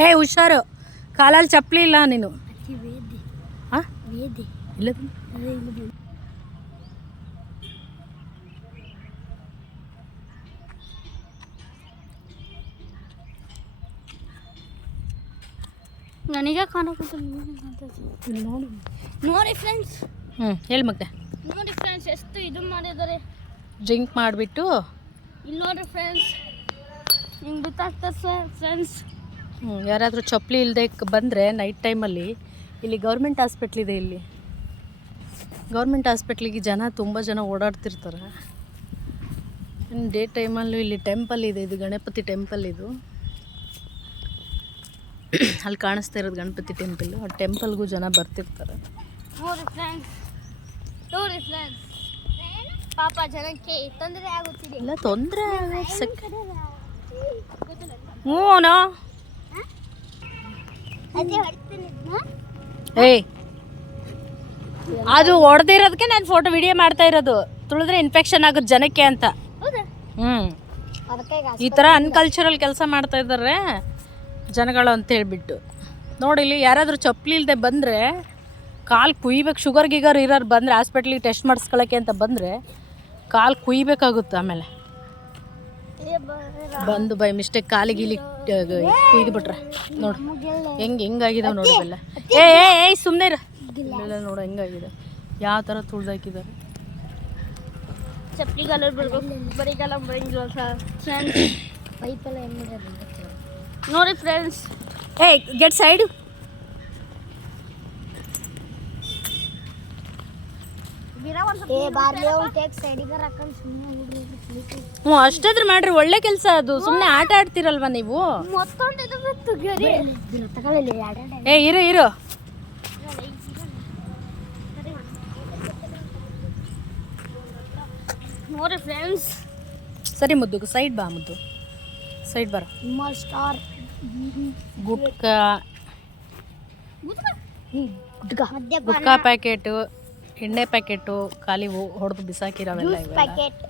ಏ ಹುಷಾರು, ಕಾಲಲ್ಲಿ ಚಪ್ಪಲಿ ಇಲ್ಲ ನೀನು. ಹಾಂ ಇಲ್ಲ ನನಗೆ ನೋಡಿ ಫ್ರೆಂಡ್ಸ್. ಹೇಳಿ ಮಗ. ನೋಡಿ ಫ್ರೆಂಡ್ಸ್ ಎಷ್ಟು ಇದು ಮಾಡಿದ್ದಾರೆ. ಡ್ರಿಂಕ್ ಮಾಡಿಬಿಟ್ಟು ಇಲ್ಲಿ ನೋಡ್ರಿ ಫ್ರೆಂಡ್ಸ್ ಹಿಂಗೆ ಬಿತ್ತಾಕ್ತಾರೆ ಫ್ರೆಂಡ್ಸ್. ಯಾರಾದರೂ ಚಪ್ಪಲಿ ಇಲ್ಲದೆ ಬಂದರೆ ನೈಟ್ ಟೈಮಲ್ಲಿ ಇಲ್ಲಿ ಗೌರ್ಮೆಂಟ್ ಹಾಸ್ಪಿಟ್ಲಿದೆ. ಇಲ್ಲಿ ಗೌರ್ಮೆಂಟ್ ಹಾಸ್ಪಿಟ್ಲಿಗೆ ತುಂಬ ಜನ ಓಡಾಡ್ತಿರ್ತಾರೆ. ಡೇ ಟೈಮಲ್ಲೂ ಇಲ್ಲಿ ಟೆಂಪಲ್ ಇದೆ, ಇದು ಗಣಪತಿ ಟೆಂಪಲ್. ಇದು ಅಲ್ಲಿ ಕಾಣಿಸ್ತಾ ಇರೋದು ಗಣಪತಿ ಟೆಂಪಲ್ಲು. ಆ ಟೆಂಪಲ್ಗೂ ಜನ ಬರ್ತಿರ್ತಾರೆ. ನೋಡಿ ಫ್ರೆಂಡ್ಸ್, ನೋಡಿ ಫ್ರೆಂಡ್ಸ್, ಪಾಪ ಜನಕ್ಕೆ ತೊಂದರೆ ಆಗುತ್ತಿದೆ. ಇಲ್ಲ ತೊಂದರೆ ಏಯ್ ಅದು ಹೊಡೆದಿರೋದಕ್ಕೆ ನಾನು ಫೋಟೋ ವಿಡಿಯೋ ಮಾಡ್ತಾ ಇರೋದು. ತುಳಿದ್ರೆ ಇನ್ಫೆಕ್ಷನ್ ಆಗುತ್ತೆ ಜನಕ್ಕೆ ಅಂತ. ಈ ಥರ ಅನ್ಕಲ್ಚರಲ್ ಕೆಲಸ ಮಾಡ್ತಾ ಇದ್ದಾರೆ ಜನಗಳು ಅಂತ ಹೇಳ್ಬಿಟ್ಟು. ನೋಡಿ ಇಲ್ಲಿ ಯಾರಾದರೂ ಚಪ್ಪಲಿ ಇಲ್ಲದೆ ಬಂದರೆ ಕಾಲು ಕುಯ್ಬೇಕು. ಶುಗರ್ ಗಿಗರ್ ಇರೋರು ಬಂದರೆ ಹಾಸ್ಪಿಟ್ಲಿಗೆ ಟೆಸ್ಟ್ ಮಾಡಿಸ್ಕೊಳ್ಳೋಕ್ಕೆ ಅಂತ ಬಂದರೆ ಕಾಲು ಕುಯ್ಬೇಕಾಗುತ್ತೆ. ಆಮೇಲೆ ಬಂದು ಬೈ ಮಿಸ್ಟೇಕ್ ಕಾಲಿಗೆ ಇಲ್ಲಿ ಕುಯ್ದು ಬಿಟ್ರೆ ನೋಡು ಹೆಂಗಾಗಿದಾವೆ ನೋಡಿ ಎಲ್ಲ. ಏಯ್ ಸುಮ್ಮನೆ ಇರ. ಇಲ್ಲೆಲ್ಲ ನೋಡು ಹೆಂಗಾಗಿದೆ, ಯಾವ ಥರ ತುಳ್ದಾಕಿದ್ದಾರೆ. ಚಪ್ಪಲಿಗಾಲ ಬಿಡ್ಬೇಕು, ಬರೀಗಾಲ ಬರಂಗಿಲ್ಲ ಫ್ರೆಂಡ್ಸ್. ಪೈಪೆಲ್ಲ ಹೆಂಗಿದೆ ನೋಡಿ ಫ್ರೆಂಡ್ಸ್. ಏಯ್ ಗೆಟ್ ಸೈಡು. ಅಷ್ಟಾದ್ರೂ ಮಾಡ್ರಿ, ಒಳ್ಳೆ ಕೆಲಸ ಅದು. ಸುಮ್ಮನೆ ಆಟ ಆಡ್ತಿರಲ್ವಾ ನೀವು. ಏ ಇರು ನೋಡಿ ಫ್ರೆಂಡ್ಸ್. ಸರಿ ಮುದ್ದು ಸೈಡ್ ಬಾ, ಮುದ್ದು ಸೈಡ್ ಬರ. ಸ್ಟಾರ್ ಗುಟ್ಕಾ ಪ್ಯಾಕೆಟು, ಎಣ್ಣೆ ಪ್ಯಾಕೆಟು ಖಾಲಿ ಹೊಡೆದು ಬಿಸಾಕಿರೋವೆಲ್ಲ ಪ್ಯಾಕೆಟ್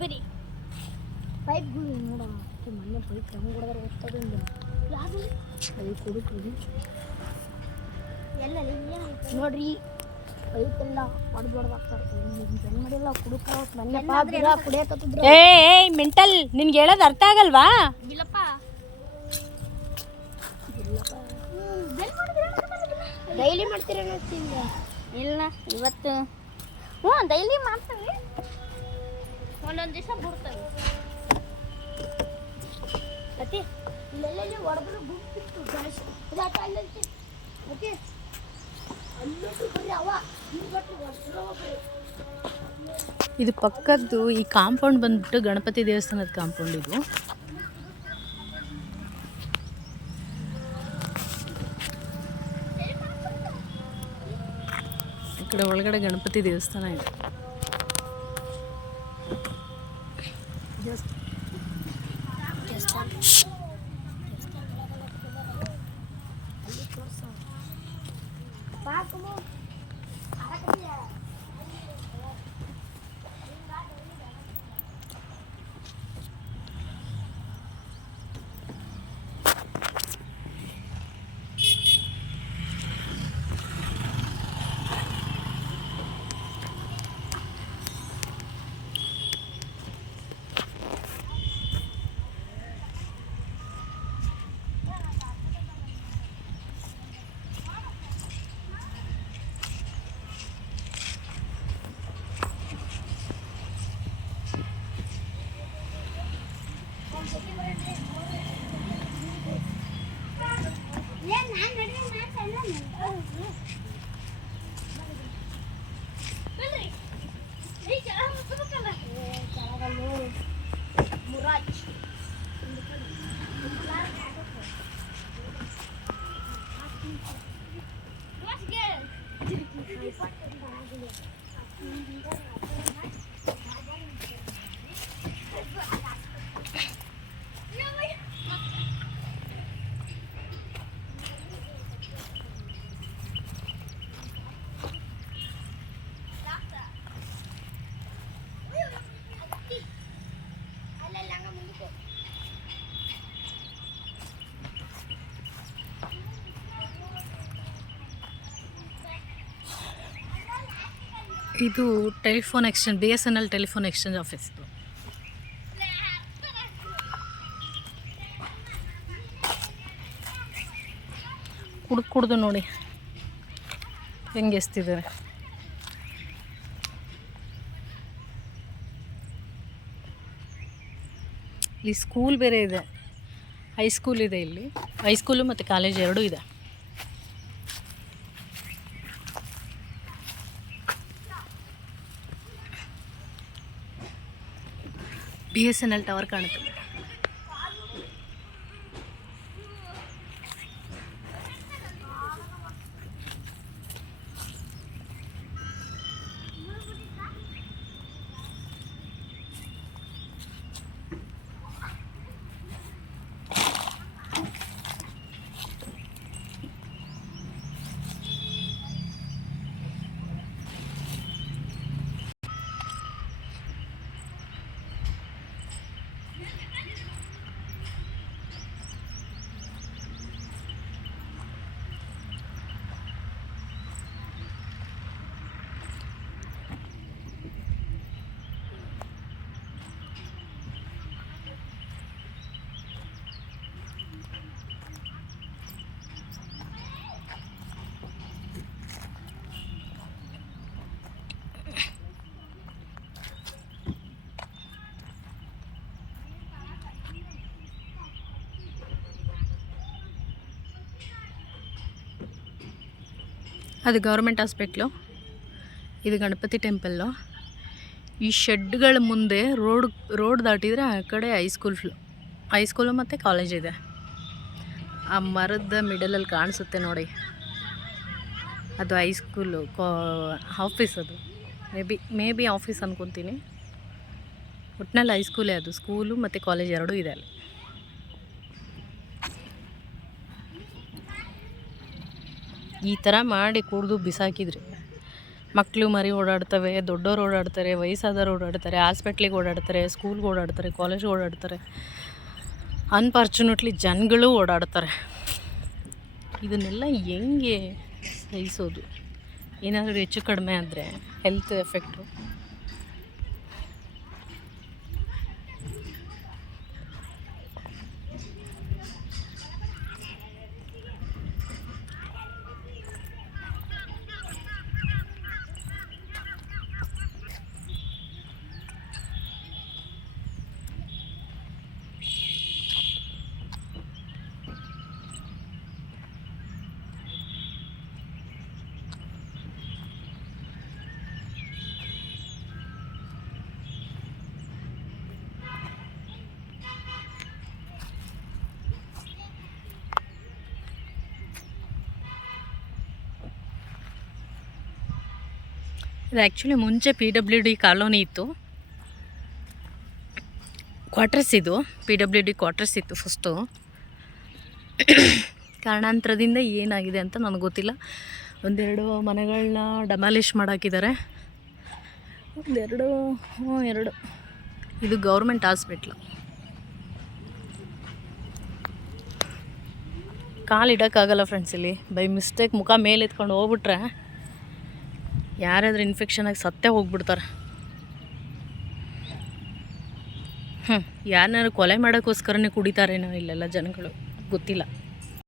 ಬರೀ ಪೈಪ್ ನೋಡ. ಮೊನ್ನೆ ಪೈಪ್ ಹೆಂಗೆ ಹೊಡೆದ್ರೆ ಓದ್ತದೆ ಎಲ್ಲ ನೋಡ್ರಿ. ಪೈಪ್ ಎಲ್ಲ ಹೊಡೆದೊಡ್ದಾಗ್ತಾರೆ. ಏಯ್ ಮೆಂಟಲ್, ನಿನ್ಗೆ ಹೇಳೋದು ಅರ್ಥ ಆಗಲ್ವಾ? ಇಲ್ಲಪ್ಪ ಡೈಲಿ ಮಾಡ್ತೀರ ಇಲ್ಲ ಇವತ್ತು. ಡೈಲಿ ಮಾಡ್ತೇವೆ, ಒಂದೊಂದು ದಿವಸ ಬಿಡ್ತೇವೆ. ಮತ್ತೆ ಇಲ್ಲೆಲ್ಲ ಹೊಡೆದ್ರು ಗುಂಪಿತ್ತು ಗ್ಯಾಸ್ ಓಕೆ. ಇದು ಪಕ್ಕದ್ದು ಈ ಕಾಂಪೌಂಡ್ ಬಂದ್ಬಿಟ್ಟು ಗಣಪತಿ ದೇವಸ್ಥಾನದ ಕಾಂಪೌಂಡ್. ಇದು ಈ ಕಡೆ ಒಳಗಡೆ ಗಣಪತಿ ದೇವಸ್ಥಾನ ಇದೆ. ಇದು telephone exchange BSNL telephone exchange office. ಕುಡ್ದು ನೋಡಿ ಹೆಂಗೆ ಎಸ್ತಿದ್ದಾರೆ. ಇಲ್ಲಿ ಸ್ಕೂಲ್ ಬೇರೆ ಇದೆ, ಹೈಸ್ಕೂಲ್ ಇದೆ. ಇಲ್ಲಿ ಹೈಸ್ಕೂಲು ಮತ್ತು ಕಾಲೇಜ್ ಎರಡೂ ಇದೆ. BSNL ಟವರ್ ಕಾಣುತ್ತೆ. ಅದು ಗೌರ್ಮೆಂಟ್ ಹಾಸ್ಪಿಟ್ಲು, ಇದು ಗಣಪತಿ ಟೆಂಪಲ್ಲು. ಈ ಶೆಡ್ಗಳ ಮುಂದೆ ರೋಡ್ ದಾಟಿದರೆ ಆ ಕಡೆ ಹೈಸ್ಕೂಲು ಮತ್ತು ಕಾಲೇಜ್ ಇದೆ. ಆ ಮರದ ಮಿಡಲಲ್ಲಿ ಕಾಣಿಸುತ್ತೆ ನೋಡಿ, ಅದು ಹೈಸ್ಕೂಲು ಆಫೀಸ್. ಅದು ಮೇ ಬಿ ಆಫೀಸ್ ಅಂದ್ಕೊತೀನಿ. ಒಟ್ಟಿನಲ್ಲಿ ಹೈಸ್ಕೂಲೇ ಅದು. ಸ್ಕೂಲು ಮತ್ತು ಕಾಲೇಜ್ ಎರಡೂ ಇದೆ ಅಲ್ಲಿ. ಈ ಥರ ಮಾಡಿ ಕುಡಿದು ಬಿಸಾಕಿದ್ರಿ ಮಕ್ಕಳು ಮರಿ ಓಡಾಡ್ತವೆ, ದೊಡ್ಡವರು ಓಡಾಡ್ತಾರೆ, ವಯಸ್ಸಾದವರು ಓಡಾಡ್ತಾರೆ, ಹಾಸ್ಪಿಟ್ಲಿಗೆ ಓಡಾಡ್ತಾರೆ, ಸ್ಕೂಲ್ಗೆ ಓಡಾಡ್ತಾರೆ, ಕಾಲೇಜ್ಗೆ ಓಡಾಡ್ತಾರೆ, ಅನ್ಫಾರ್ಚುನೇಟ್ಲಿ ಜನಗಳು ಓಡಾಡ್ತಾರೆ. ಇದನ್ನೆಲ್ಲ ಹೆಂಗೆ ಸಹಿಸೋದು? ಏನಾದರೂ ಹೆಚ್ಚು ಕಡಿಮೆ ಆದರೆ ಹೆಲ್ತ್ ಎಫೆಕ್ಟು. ಇದು ಆ್ಯಕ್ಚುಲಿ ಮುಂಚೆ PWD ಕಾಲೋನಿ ಇತ್ತು, ಕ್ವಾರ್ಟರ್ಸ್. ಇದು PWD ಕ್ವಾರ್ಟರ್ಸ್ ಇತ್ತು ಫಸ್ಟು. ಕಾರಣಾಂತರದಿಂದ ಏನಾಗಿದೆ ಅಂತ ನನಗೆ ಗೊತ್ತಿಲ್ಲ. ಒಂದೆರಡು ಮನೆಗಳನ್ನ ಡೆಮಾಲಿಷ್ ಮಾಡಾಕಿದ್ದಾರೆ. ಎರಡು. ಇದು ಗೌರ್ಮೆಂಟ್ ಹಾಸ್ಪಿಟ್ಲು. ಕಾಲಿಡೋಕ್ಕಾಗಲ್ಲ ಫ್ರೆಂಡ್ಸ್. ಇಲ್ಲಿ ಬೈ ಮಿಸ್ಟೇಕ್ ಮುಖ ಮೇಲೆ ಎತ್ಕೊಂಡು ಹೋಗ್ಬಿಟ್ರೆ ಯಾರಾದರೂ ಇನ್ಫೆಕ್ಷನ್ ಆಗಿ ಸತ್ತೇ ಹೋಗ್ಬಿಡ್ತಾರೆ. ಯಾರನ್ನಾರು ಕೊಲೆ ಮಾಡೋಕ್ಕೋಸ್ಕರನೇ ಕುಡಿತಾರೇನೋ ಇಲ್ಲೆಲ್ಲ ಜನಗಳು, ಗೊತ್ತಿಲ್ಲ.